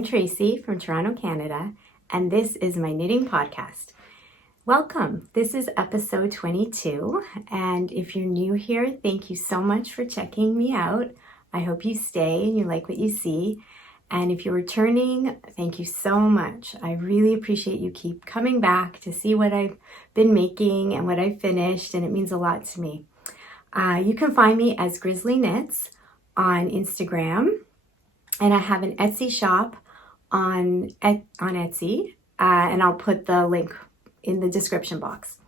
I'm Tracy from Toronto, Canada, and this is my knitting podcast. Welcome. This is episode 22, and if you're new here, thank you so much for checking me out. I hope you stay and you like what you see. And if you're returning, thank you so much. I really appreciate you keep coming back to see what I've been making and what I've finished, and it means a lot to me. You can find me as GrizzlieKnits on Instagram, and I have an Etsy shop on Etsy, and I'll put the link in the description box.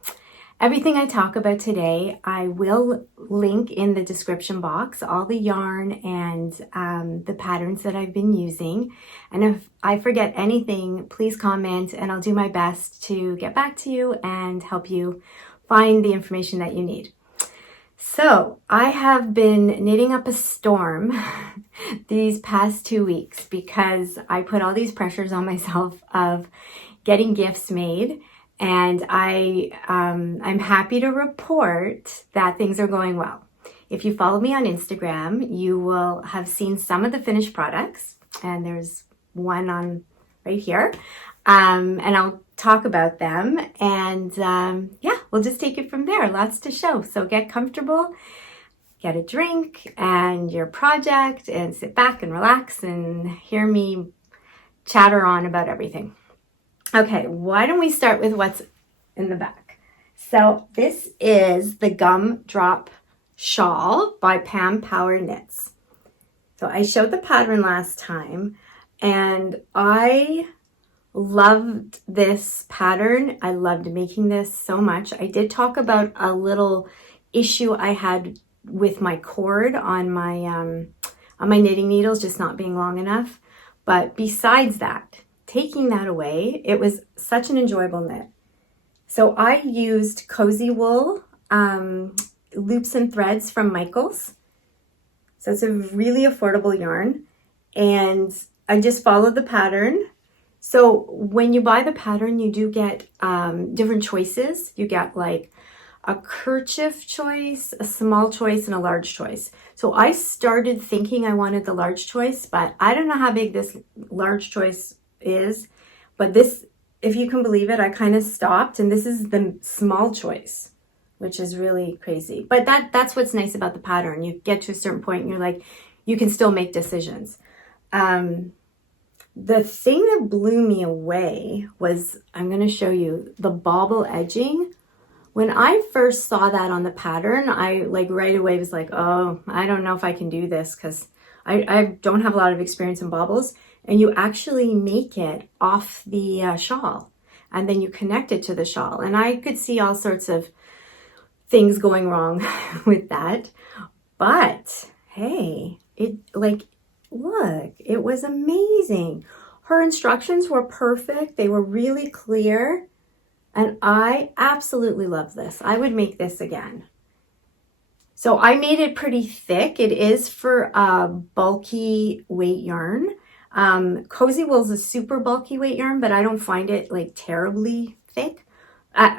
Everything I talk about today, I will link in the description box, all the yarn and the patterns that I've been using. And if I forget anything, please comment and I'll do my best to get back to you and help you find the information that you need. So I have been knitting up a storm these past 2 weeks because I put all these pressures on myself of getting gifts made. And I'm happy to report that things are going well. If you follow me on Instagram, you will have seen some of the finished products, and there's one on right here. And I'll talk about them, and yeah, we'll just take it from there. Lots to show. So get comfortable, get a drink and your project, and sit back and relax and hear me chatter on about everything. Okay, why don't we start with what's in the back? So this is the Gum Drop Shawl by Pam Power Knits. So I showed the pattern last time and I loved this pattern. I loved making this so much. I did talk about a little issue I had with my cord on my knitting needles just not being long enough. But besides that, taking that away, it was such an enjoyable knit. So I used cozy wool loops and threads from Michaels. So it's a really affordable yarn. And I just followed the pattern. So when you buy the pattern, you do get different choices. You get like a kerchief choice, a small choice, and a large choice. So I started thinking I wanted the large choice, but I don't know how big this large choice is, but this, if you can believe it, I kind of stopped, and this is the small choice, which is really crazy. But that's what's nice about the pattern. You get to a certain point and you're like, you can still make decisions. The thing that blew me away was, I'm going to show you the bobble edging. When I first saw that on the pattern, I like right away was like, oh, I don't know if I can do this because I don't have a lot of experience in bobbles. And you actually make it off the shawl, and then you connect it to the shawl. And I could see all sorts of things going wrong with that. But hey, look, it was amazing. Her instructions were perfect. They were really clear. And I absolutely love this. I would make this again. So I made it pretty thick. It is for a bulky weight yarn. Cozy wool is a super bulky weight yarn, but I don't find it like terribly thick,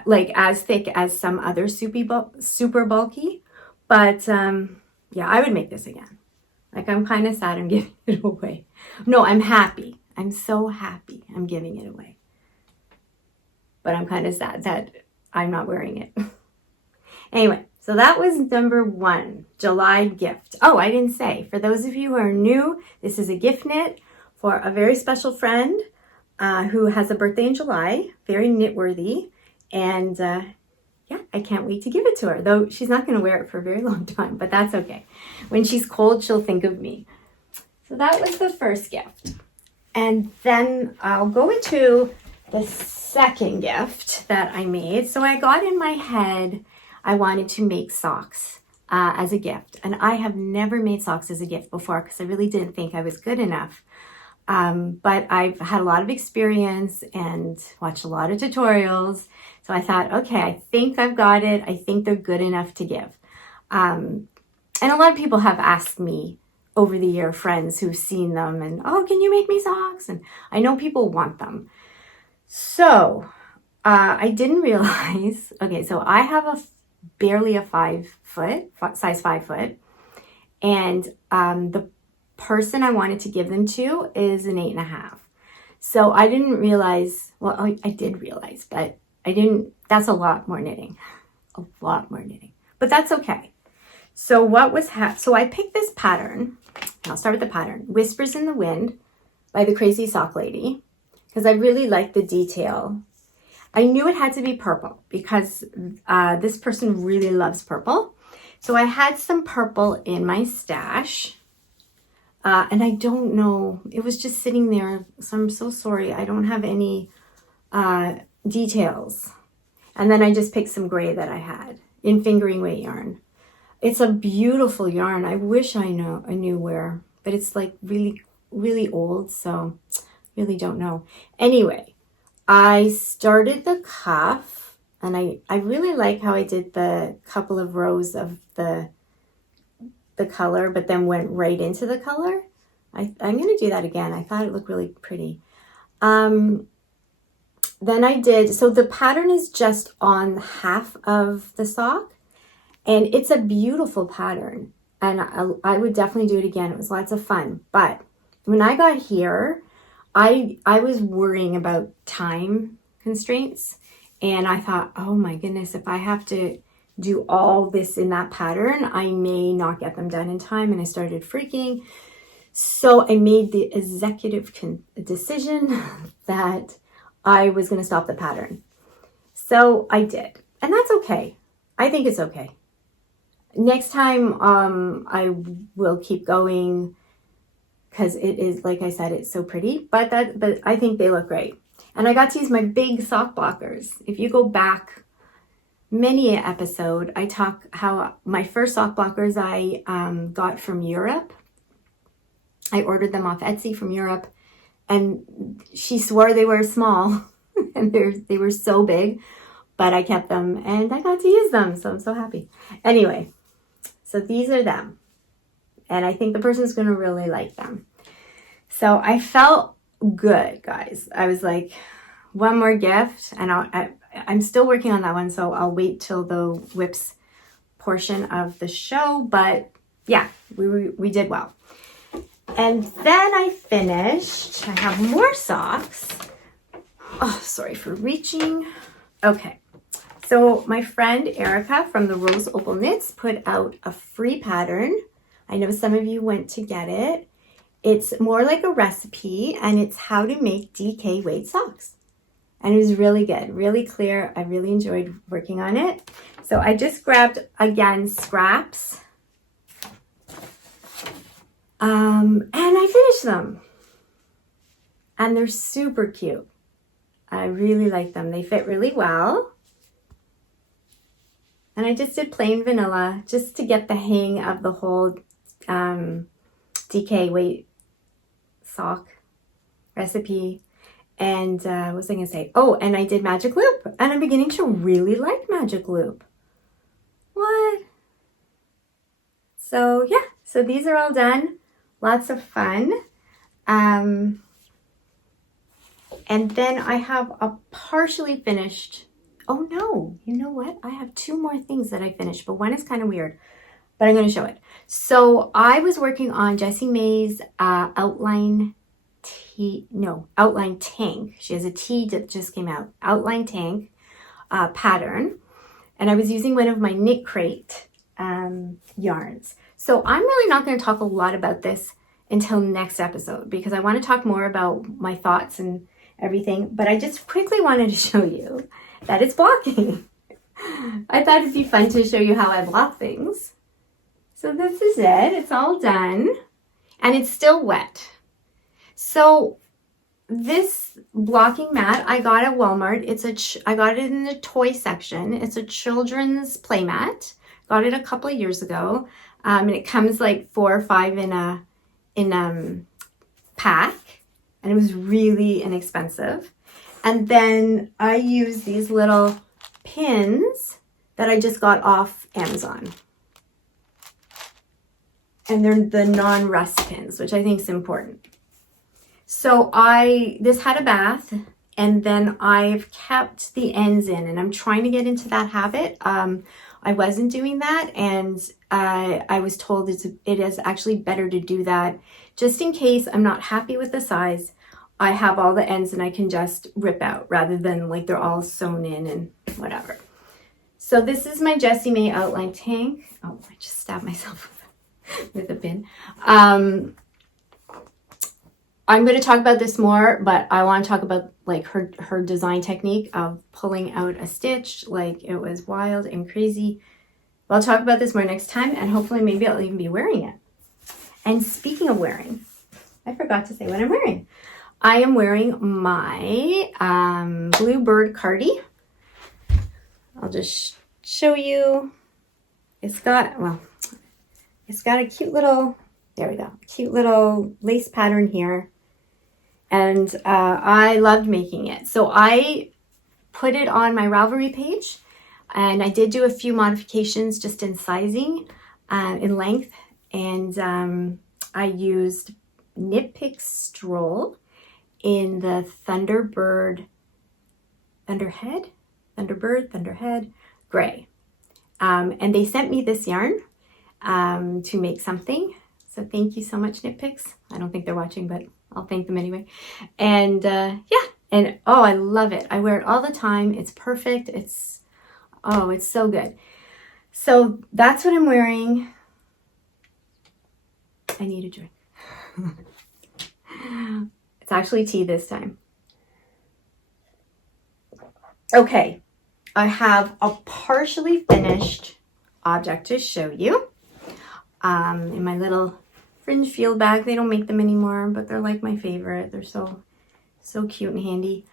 like as thick as some other super bulky. But yeah, I would make this again. Like, I'm kind of sad I'm giving it away. No, I'm happy. I'm so happy I'm giving it away. But I'm kind of sad that I'm not wearing it. Anyway, so that was number 1, July gift. Oh, I didn't say, for those of you who are new, this is a gift knit for a very special friend who has a birthday in July, very knit-worthy. And yeah, I can't wait to give it to her, though she's not going to wear it for a very long time, but that's okay. When she's cold, she'll think of me. So that was the first gift. And then I'll go into the second gift that I made. So I got in my head, I wanted to make socks as a gift. And I have never made socks as a gift before because I really didn't think I was good enough. But I've had a lot of experience and watched a lot of tutorials. So I thought, okay, I think I've got it. I think they're good enough to give. And a lot of people have asked me over the year, friends who've seen them and, oh, can you make me socks? And I know people want them. So I didn't realize, okay, so I have barely a 5 foot, size 5 foot. And the person I wanted to give them to is an 8.5. So I didn't realize, well, I did realize, but I didn't, that's a lot more knitting, but that's okay. So so I picked this pattern. I'll start with the pattern, Whispers in the Wind by the Crazy Sock Lady, because I really like the detail. I knew it had to be purple because this person really loves purple. So I had some purple in my stash. And I don't know, it was just sitting there. So I'm so sorry. I don't have any details. And then I just picked some gray that I had in fingering weight yarn. It's a beautiful yarn. I wish I knew where, but it's like really, really old. So really don't know. Anyway, I started the cuff, and I really like how I did the couple of rows of the color, but then went right into the color. I'm going to do that again. I thought it looked really pretty. Then I did, so the pattern is just on half of the sock, and it's a beautiful pattern, and I would definitely do it again. It was lots of fun. But when I got here, I was worrying about time constraints, and I thought, oh my goodness, if I have to do all this in that pattern, I may not get them done in time. And I started freaking. So I made the executive decision that I was going to stop the pattern. So I did. And that's okay. I think it's okay. Next time, I will keep going because it is, like I said, it's so pretty. But I think they look great. And I got to use my big sock blockers. If you go back many an episode, I talk how my first sock blockers I got from Europe. I ordered them off Etsy from Europe, and she swore they were small, and they were so big, but I kept them, and I got to use them, so I'm so happy. Anyway, so these are them, and I think the person's going to really like them. So I felt good, guys. I was like, one more gift, and I'm still working on that one, so I'll wait till the whips portion of the show. But yeah, we did well. And then I finished. I have more socks. Oh, sorry for reaching. Okay, so my friend Erica from the Rose Opal Knits put out a free pattern. I know some of you went to get it. It's more like a recipe, and it's how to make DK weight socks. And it was really good, really clear. I really enjoyed working on it. So I just grabbed, again, scraps. And I finished them. And they're super cute. I really like them. They fit really well. And I just did plain vanilla just to get the hang of the whole DK weight sock recipe. And what was I going to say? Oh, and I did magic loop. And I'm beginning to really like magic loop. What? So yeah, so these are all done. Lots of fun. And then I have a partially finished. Oh no, you know what? I have two more things that I finished, but one is kind of weird, but I'm going to show it. So I was working on Jessie May's outline tank. She has a tee that just came out, outline tank pattern. And I was using one of my Knit Crate yarns. So I'm really not going to talk a lot about this until next episode, because I want to talk more about my thoughts and everything. But I just quickly wanted to show you that it's blocking. I thought it'd be fun to show you how I block things. So this is it. It's all done. And it's still wet. So this blocking mat I got at Walmart. I got it in the toy section. It's a children's play mat. Got it a couple of years ago. And it comes like 4 or 5 in a pack. And it was really inexpensive. And then I use these little pins that I just got off Amazon. And they're the non-rust pins, which I think is important. So this had a bath, and then I've kept the ends in, and I'm trying to get into that habit. I wasn't doing that, and I was told it is actually better to do that just in case I'm not happy with the size. I have all the ends and I can just rip out rather than like they're all sewn in and whatever. So this is my Jessie May outline tank. Oh, I just stabbed myself with a pin. I'm going to talk about this more, but I want to talk about like her design technique of pulling out a stitch. Like it was wild and crazy. But I'll talk about this more next time, and hopefully maybe I'll even be wearing it. And speaking of wearing, I forgot to say what I'm wearing. I am wearing my Bluebird Cardi. I'll just show you. It's got a cute little, there we go, cute little lace pattern here. And I loved making it. So I put it on my Ravelry page, and I did do a few modifications just in sizing, in length. And I used KNITPICKS Stroll in the Thunderhead gray. And they sent me this yarn to make something. So thank you so much, KNITPICKS. I don't think they're watching, but I'll thank them anyway. And yeah, and oh, I love it. I wear it all the time. It's perfect. It's so good. So that's what I'm wearing. I need a drink. It's actually tea this time. Okay, I have a partially finished object to show you. In my little fringe field bag. They don't make them anymore, but they're like my favorite. They're so cute and handy.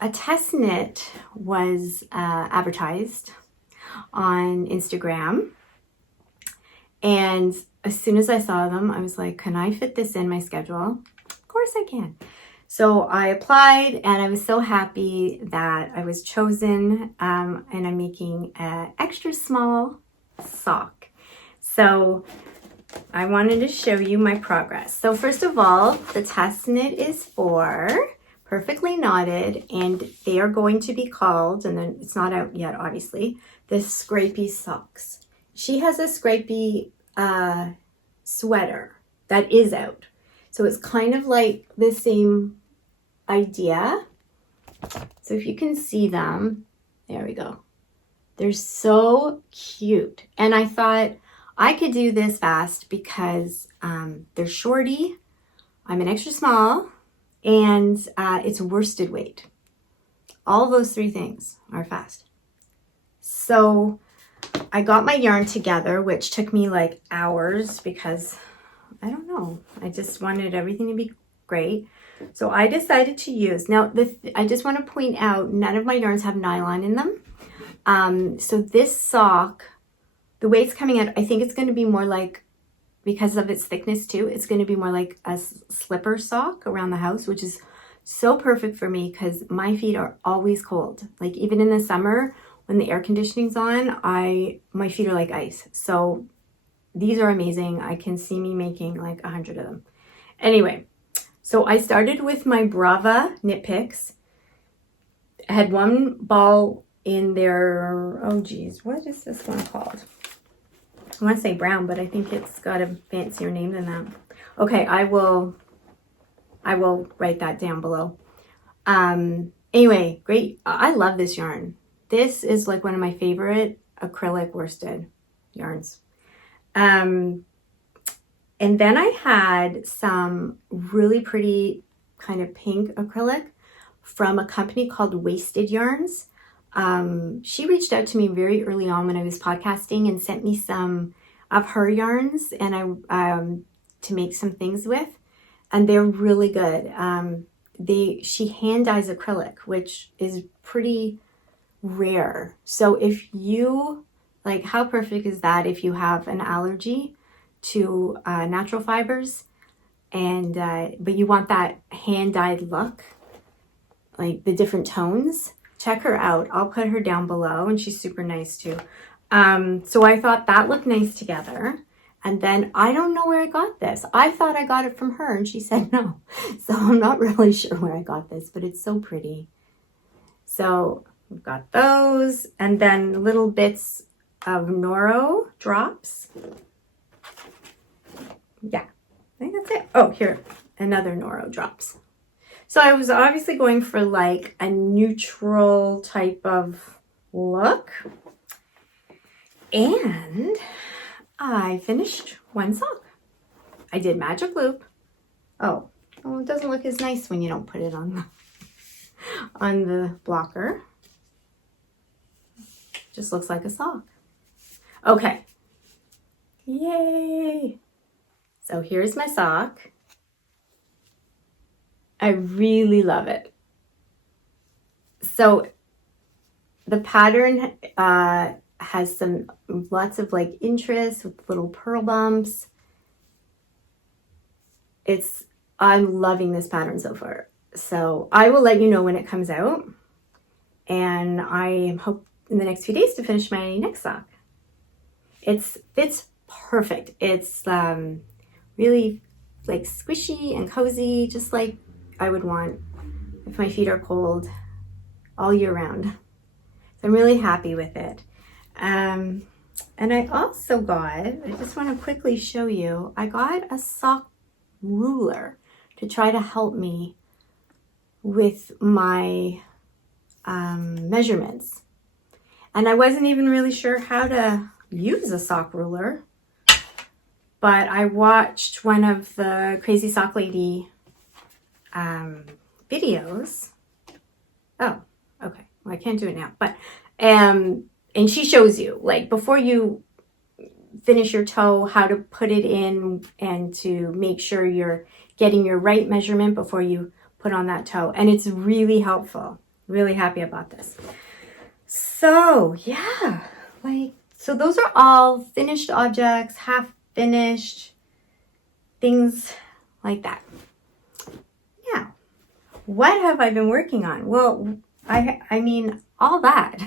A test knit was advertised on Instagram, and as soon as I saw them, I was like, can I fit this in my schedule? Of course I can. So I applied, and I was so happy that I was chosen, and I'm making an extra small sock. So I wanted to show you my progress. So first of all, the test knit is for Perfectly Knotted, and they are going to be called, and then it's not out yet obviously, the Scrapey Socks. She has a Scrapey sweater that is out. So it's kind of like the same idea. So if you can see them, there we go. They're so cute. And I thought I could do this fast because they're shorty, I'm an extra small, and it's worsted weight. All those three things are fast. So I got my yarn together, which took me like hours because, I don't know, I just wanted everything to be great. So I decided to use, now I just want to point out, none of my yarns have nylon in them. So this sock, the way it's coming out, I think it's going to be more like, because of its thickness too, it's going to be more like a slipper sock around the house, which is so perfect for me because my feet are always cold. Like even in the summer when the air conditioning's on, my feet are like ice. So these are amazing. I can see me making like 100 of them. Anyway, so I started with my Brava knit picks. I had one ball in their, oh geez, what is this one called? I want to say brown, but I think it's got a fancier name than that. Okay, I will write that down below. Anyway, great. I love this yarn. This is like one of my favorite acrylic worsted yarns. And then I had some really pretty kind of pink acrylic from a company called Wasted Yarns. She reached out to me very early on when I was podcasting and sent me some of her yarns and to make some things with, and they're really good. She hand dyes acrylic, which is pretty rare. So if you like, how perfect is that if you have an allergy to natural fibers and but you want that hand dyed look, like the different tones? Check her out. I'll put her down below, and she's super nice too. So I thought that looked nice together. And then I don't know where I got this. I thought I got it from her, and she said no. So I'm not really sure where I got this, but it's so pretty. So we've got those, and then little bits of Noro drops. Yeah, I think that's it. Oh, here. another Noro drops. So I was obviously going for like a neutral type of look. And I finished one sock. I did magic loop. Oh, it doesn't look as nice when you don't put it on the blocker. Just looks like a sock. Okay. Yay. So here's my sock. I really love it. So the pattern has lots of like interest with little pearl bumps. I'm loving this pattern so far. So I will let you know when it comes out. And I hope in the next few days to finish my next sock. It fits perfect. It's really like squishy and cozy, just like I would want if my feet are cold all year round. So I'm really happy with it. And I also I just want to quickly show you, I got a sock ruler to try to help me with my measurements. And I wasn't even really sure how to use a sock ruler, but I watched one of the Crazy Sock Lady videos. Oh, okay. Well, I can't do it now, but and she shows you, like, before you finish your toe, how to put it in and to make sure you're getting your right measurement before you put on that toe. And it's really helpful. Really happy about this. So yeah, so those are all finished objects, half finished, things like that. Now, what have I been working on? Well, I mean, all that,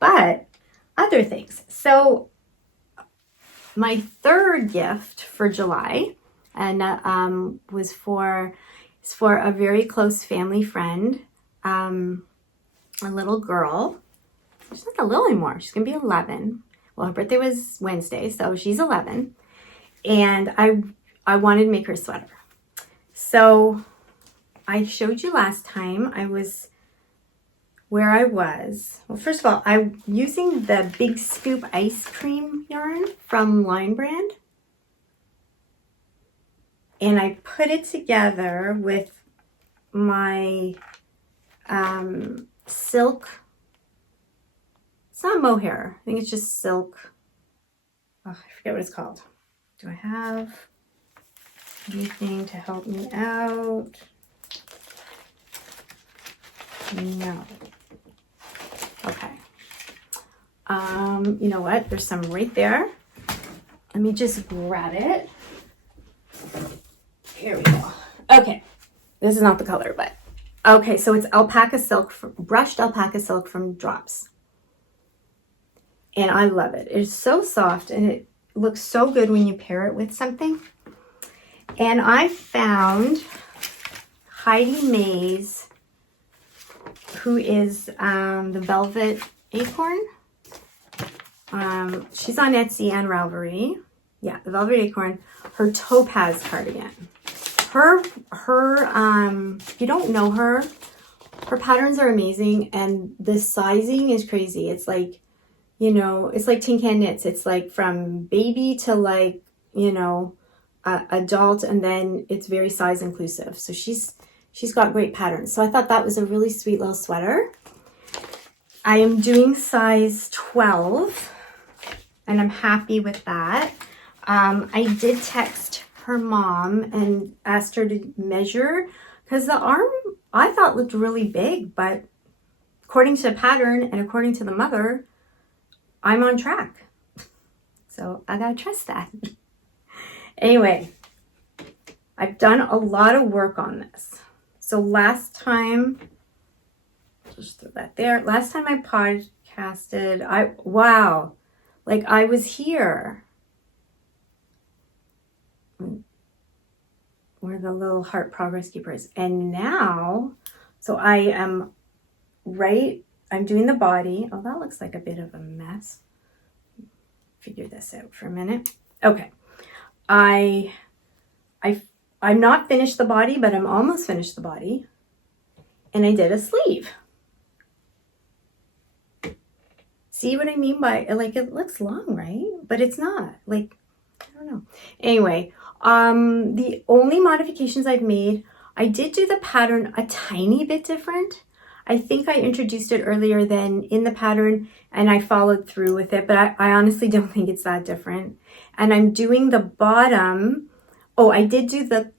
but other things. So my third gift for July, and was for a very close family friend, a little girl. She's not a little anymore. She's gonna be 11. Well, her birthday was Wednesday, so she's 11. And I wanted to make her a sweater. So I showed you last time where I was. Well, first of all, I'm using the Big Scoop ice cream yarn from Line Brand. And I put it together with my silk. It's not mohair. I think it's just silk. Oh, I forget what it's called. Do I have anything to help me out? No. Okay. You know what? There's some right there. Let me just grab it. Here we go. Okay. This is not the color, but okay. So it's alpaca silk, brushed alpaca silk from Drops. And I love it. It's so soft and it looks so good when you pair it with something. And I found Heidi May's, who is the Velvet Acorn. She's on Etsy and Ravelry. Yeah, the Velvet Acorn. Her topaz cardigan. If you don't know her patterns are amazing, and the sizing is crazy. It's like, you know, it's like Tin Can Knits. It's like from baby to like, you know, adult, and then it's very size inclusive. So she's got great patterns. So I thought that was a really sweet little sweater. I am doing size 12, and I'm happy with that. I did text her mom and asked her to measure, because the arm I thought looked really big, but according to the pattern and according to the mother, I'm on track. So I gotta trust that. Anyway, I've done a lot of work on this. So last time, just throw that there. Last time I podcasted, wow, like I was here. Where the little heart progress keepers. And now, so I am I'm doing the body. Oh, that looks like a bit of a mess. Figure this out for a minute. Okay. I I'm not finished the body, but I'm almost finished the body. And I did a sleeve. See what I mean by, like, it looks long, right? But it's not. Like, I don't know. Anyway, the only modifications I've made, I did do the pattern a tiny bit different. I think I introduced it earlier than in the pattern and I followed through with it, but I honestly don't think it's that different. And I'm doing the bottom. Oh, I did do the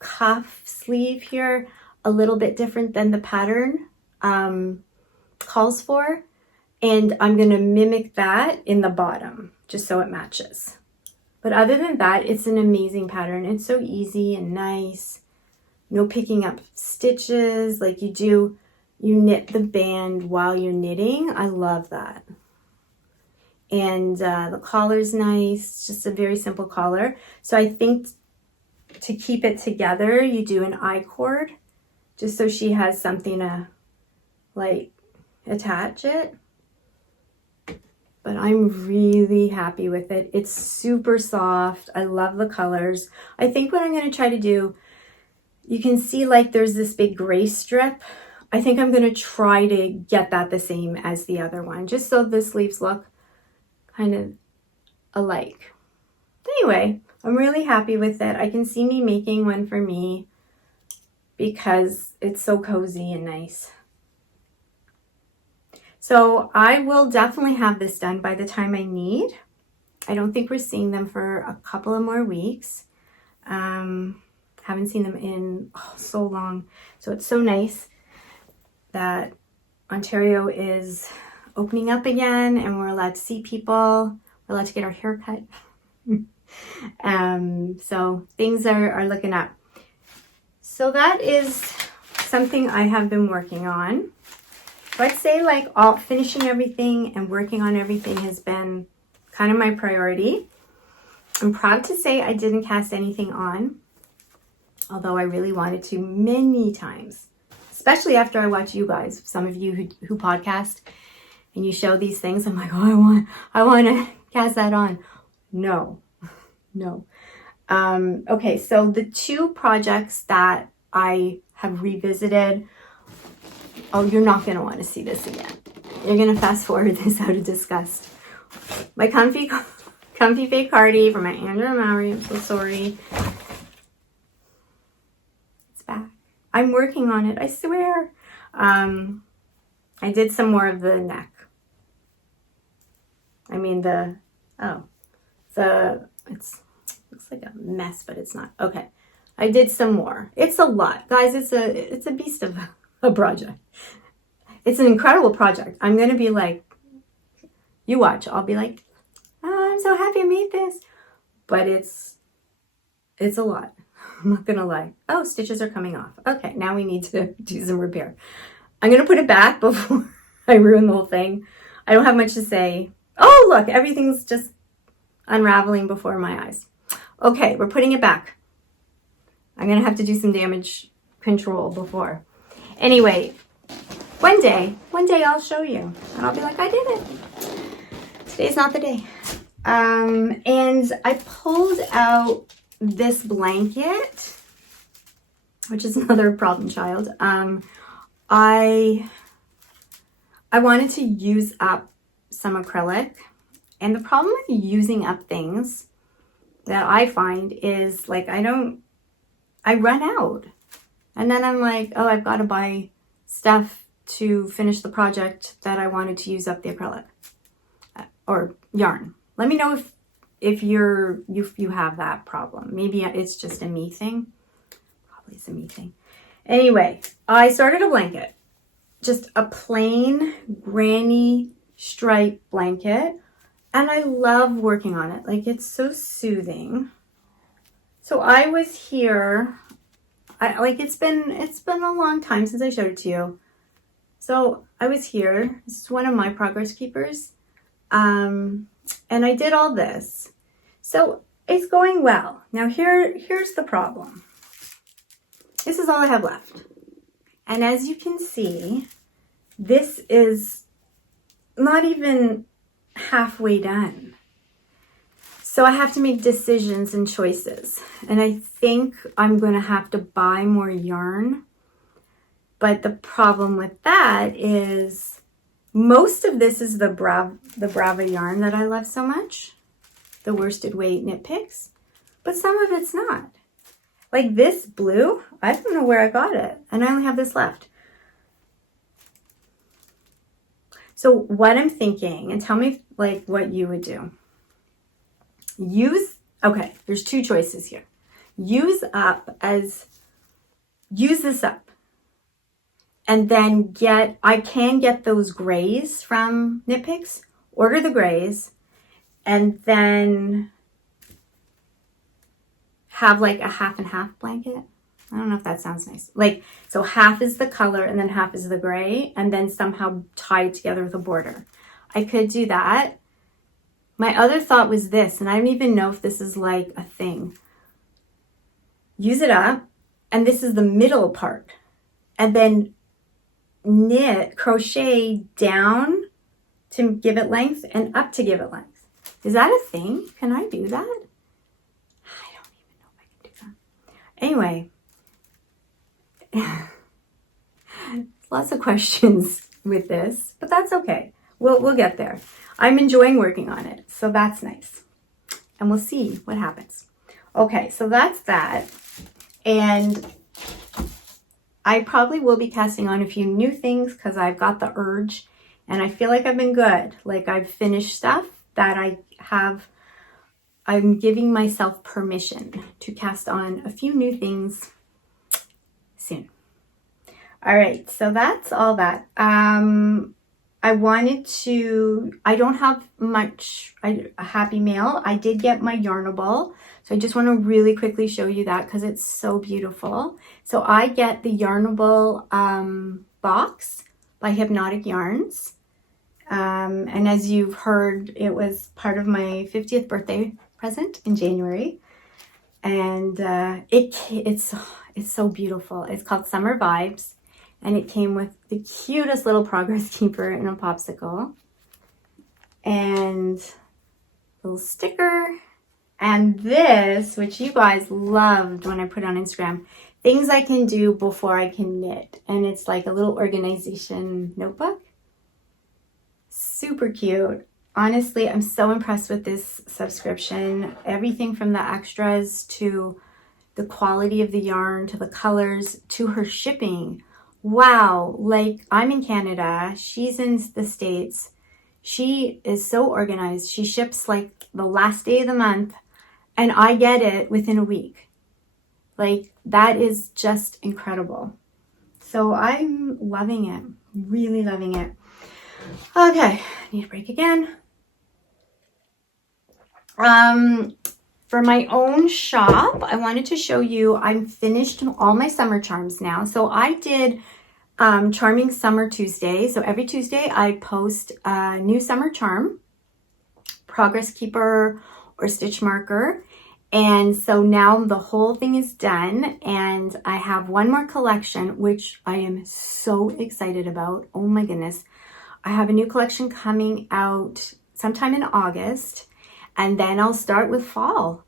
cuff sleeve here a little bit different than the pattern calls for. And I'm going to mimic that in the bottom just so it matches. But other than that, it's an amazing pattern. It's so easy and nice. No picking up stitches like you do. You knit the band while you're knitting. I love that. And the collar's nice, just a very simple collar. So I think to keep it together, you do an I-cord, just so she has something to like attach it. But I'm really happy with it. It's super soft. I love the colors. I think what I'm going to try to do, you can see like there's this big gray strip. I think I'm going to try to get that the same as the other one, just so the sleeves look kind of alike. Anyway, I'm really happy with it. I can see me making one for me because it's so cozy and nice. So I will definitely have this done by the time I need. I don't think we're seeing them for a couple of more weeks. Haven't seen them in so long. So it's so nice that Ontario is opening up again and we're allowed to see people. We're allowed to get our hair cut. So things are looking up. So that is something I have been working on. I'd say like finishing everything and working on everything has been kind of my priority. I'm proud to say I didn't cast anything on, although I really wanted to many times, especially after I watch you guys, some of you who podcast and you show these things. I'm like, oh, I want to cast that on. No. Okay, so the two projects that I have revisited. Oh, you're not going to want to see this again. You're going to fast forward this out of disgust. My comfy fake Cardi from my IG and Ravelry. I'm so sorry. It's back. I'm working on it, I swear. I did some more of the neck. I mean it looks like a mess, but it's not. Okay. I did some more. It's a lot. Guys, it's a beast of a project. It's an incredible project. I'm going to be like, you watch, I'll be like, oh, I'm so happy I made this. But it's a lot. I'm not going to lie. Oh, stitches are coming off. Okay, now we need to do some repair. I'm going to put it back before I ruin the whole thing. I don't have much to say. Oh, look, everything's just unraveling before my eyes. Okay, we're putting it back. I'm going to have to do some damage control before. Anyway, one day I'll show you. And I'll be like, I did it. Today's not the day. And I pulled out this blanket, which is another problem child. I wanted to use up some acrylic. And the problem with using up things that I find is like I run out. And then I'm like, oh, I've got to buy stuff to finish the project that I wanted to use up the acrylic or yarn. Let me know if you have that problem. Maybe it's just a me thing. Probably it's a me thing. Anyway, I started a blanket. Just a plain granny stripe blanket. And I love working on it. Like, it's so soothing. So I was here. It's been a long time since I showed it to you. So I was here. This is one of my progress keepers. And I did all this. So it's going well. Now here's the problem. This is all I have left. And as you can see, this is not even halfway done. So I have to make decisions and choices. And I think I'm going to have to buy more yarn. But the problem with that is most of this is the Brava yarn that I love so much. The worsted weight knit picks. But some of it's not. Like this blue, I don't know where I got it. And I only have this left. So what I'm thinking, and tell me like what you would do. Okay, there's two choices here. Use this up. And then I can get those grays from Knit Picks, order the grays, and then have like a half and half blanket. I don't know if that sounds nice. Like, so half is the color and then half is the gray, and then somehow tie it together with a border. I could do that. My other thought was this, and I don't even know if this is like a thing. Use it up, and this is the middle part. And then crochet down to give it length and up to give it length. Is that a thing? Can I do that? I don't even know if I can do that. Anyway, lots of questions with this, but that's okay. We'll get there. I'm enjoying working on it, so that's nice. And we'll see what happens. Okay, so that's that. And I probably will be casting on a few new things because I've got the urge and I feel like I've been good. Like I've finished stuff that I'm giving myself permission to cast on a few new things soon. All right, so that's all that. I don't have much, a happy mail. I did get my Yarnable. So I just want to really quickly show you that because it's so beautiful. So I get the Yarnable box by Hypnotic Yarns. And as you've heard, it was part of my 50th birthday present in January. And it's so beautiful. It's called Summer Vibes. And it came with the cutest little progress keeper and a popsicle. And a little sticker. And this, which you guys loved when I put on Instagram, things I can do before I can knit. And it's like a little organization notebook. Super cute. Honestly, I'm so impressed with this subscription. Everything from the extras to the quality of the yarn to the colors to her shipping. Wow, like I'm in Canada, she's in the States. She is so organized. She ships like the last day of the month and I get it within a week. Like that is just incredible. So I'm loving it, really loving it. Okay, need a break again. For my own shop, I wanted to show you, I'm finished all my summer charms now. So I did Charming Summer Tuesday. So every Tuesday I post a new summer charm, progress keeper or stitch marker. And so now the whole thing is done and I have one more collection, which I am so excited about. Oh my goodness. I have a new collection coming out sometime in August and then I'll start with fall.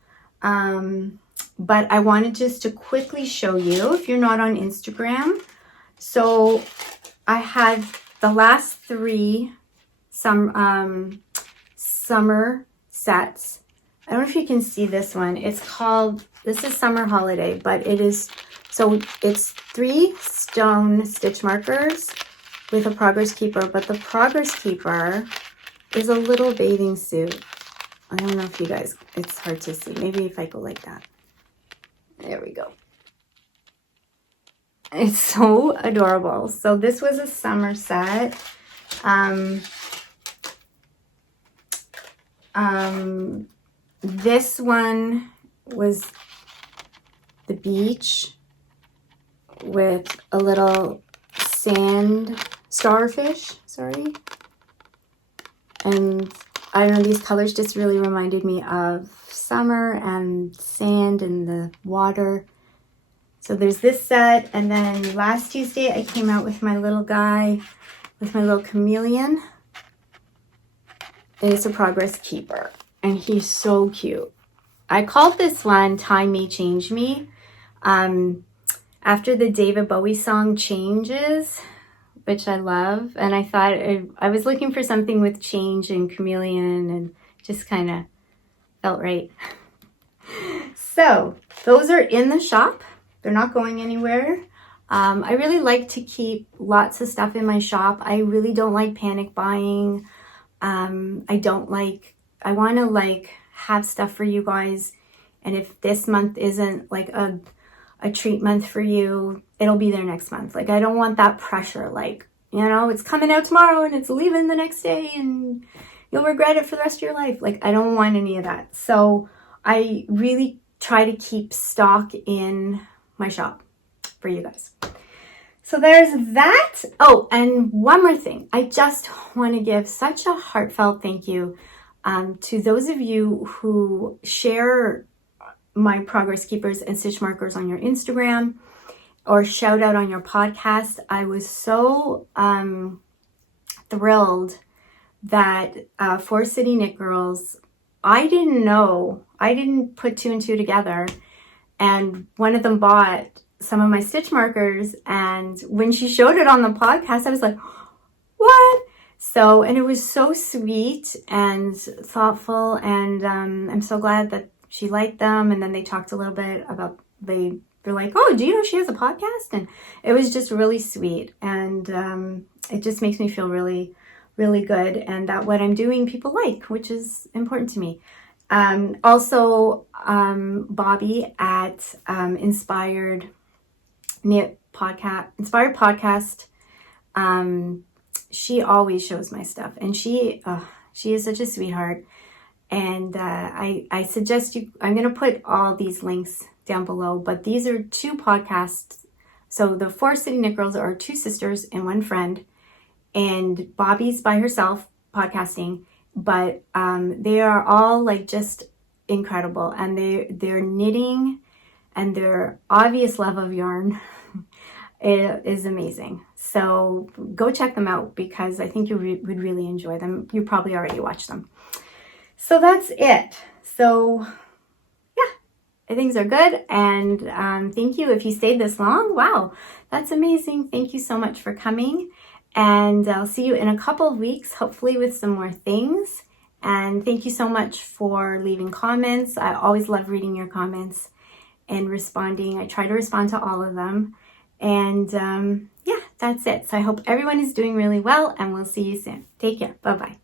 But I wanted just to quickly show you if you're not on Instagram. So I had the last 3 summer sets. I don't know if you can see this one. It's called, this is Summer Holiday, but it is, so it's 3 stone stitch markers with a progress keeper, but the progress keeper is a little bathing suit. I don't know if you guys, it's hard to see. Maybe if I go like that. There we go. It's so adorable. So this was a summer set. This one was the beach with a little sand starfish, sorry. And I don't know, these colors just really reminded me of summer and sand and the water. So there's this set, and then last Tuesday I came out with my little guy, with my little chameleon. And it's a progress keeper. and he's so cute. I called this one Time May Change Me, after the David Bowie song Changes, which I love. And I thought I was looking for something with change and chameleon, and just kind of felt right. So those are in the shop. They're not going anywhere. I really like to keep lots of stuff in my shop. I really don't like panic buying. I want to like have stuff for you guys. And if this month isn't like a treat month for you, it'll be there next month. Like, I don't want that pressure. Like, you know, it's coming out tomorrow and it's leaving the next day and you'll regret it for the rest of your life. Like, I don't want any of that. So I really try to keep stock in my shop for you guys. So there's that. Oh, and one more thing. I just want to give such a heartfelt thank you to those of you who share my progress keepers and stitch markers on your Instagram or shout out on your podcast. I was so thrilled that Forest City Knit Girls, I didn't put two and two together, and one of them bought some of my stitch markers, and when she showed it on the podcast, I was like, what? So, and it was so sweet and thoughtful, and I'm so glad that she liked them. And then they talked a little bit about, they're like, oh, do you know she has a podcast? And it was just really sweet, and it just makes me feel really, really good, and that what I'm doing people like, which is important to me. Also, Bobby at Inspired Podcast, she always shows my stuff, and she is such a sweetheart. And I suggest I'm going to put all these links down below, but these are two podcasts. So the Forest City Knit Girls are two sisters and one friend, and Bobby's by herself podcasting, but they are all like just incredible, and they're knitting, and their obvious love of yarn is amazing. So go check them out, because I think you would really enjoy them. You probably already watched them. So that's it. So yeah, things are good. And thank you if you stayed this long. Wow, that's amazing. Thank you so much for coming. And I'll see you in a couple of weeks, hopefully with some more things. And thank you so much for leaving comments. I always love reading your comments and responding. I try to respond to all of them. And yeah, that's it. So I hope everyone is doing really well, and we'll see you soon. Take care. Bye-bye.